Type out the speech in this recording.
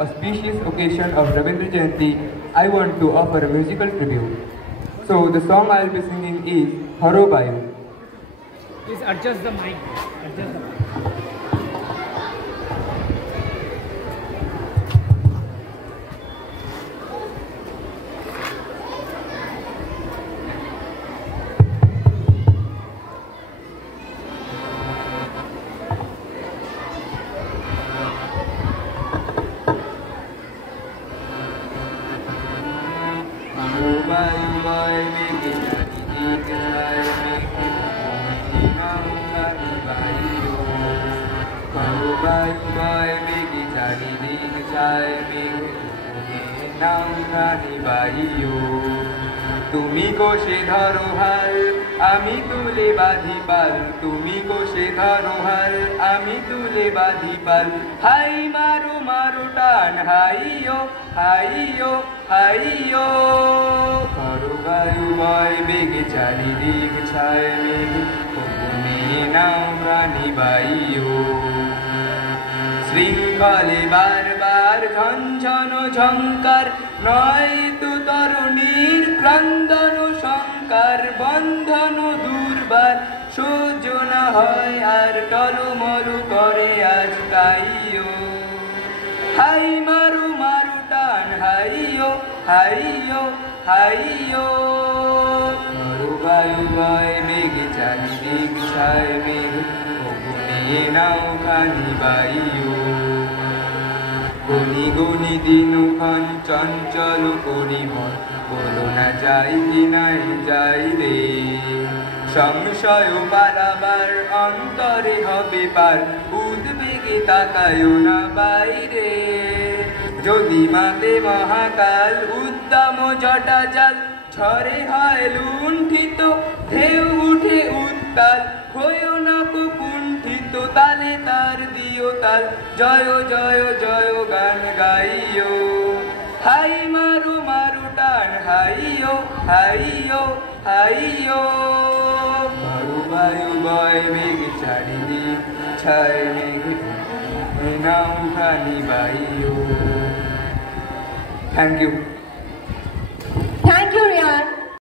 auspicious occasion of Rabindra Jayanti, I want to offer a musical tribute. So the song I will be singing is Haro Bayu. Please adjust the mic. Adjust the mic. তুমি কোষে ধরো হাল আমি তুলে বাঁধি পাল, তুমি কোষে ধরো হাল আমি তুলে বাঁধি পাল। হাই মারো মারো টান হাইয়ো হাইয়ো হাইয়ো, করো বায়ু বয় বেগে চারিদিক ছায় মেঘে, নিয়ে নাও প্রাণী বাইও। শৃঙ্খলে বারবার ঝঞ্ঝন ঝঙ্কার, নয় তু তরুণীর ক্রন্দন শঙ্কার। বন্ধন দুর্বার সহ্য না হয় আর, টলমল করে আজ কাইও। হাই মারু মারু টান হাইয়ো হাইয়ো হাইয়ো, করো বায়ু বয় বেগে চারিদিক ছায় মেঘে, নিয়ে নাও খানি বাইও। গনি গনি দিনক্ষণ চঞ্চল করি মন, বলো না যাই কি নাই যাই রে। সংশয় পারাবার অন্তরে হবে পার, উদ্বেগে তাকায়ও না বাইরে। যদি মাতে মহাকাল উদ্দাম জটা জাল, ঝড়ে হয় লুণ্ঠিত ঢেউ উঠে উত্তাল। হয়েও না কুণ্ঠিত তালে তার দিও তাল, জয় জয় জয় গান গাইও। হাই মারু মারু টান হাইয়ো হাইয়ো হাইয়ো, মারু বায়ু বয় বেগ চারিদিক ছায় মেঘে, নাও খানি বাইও। Thank you.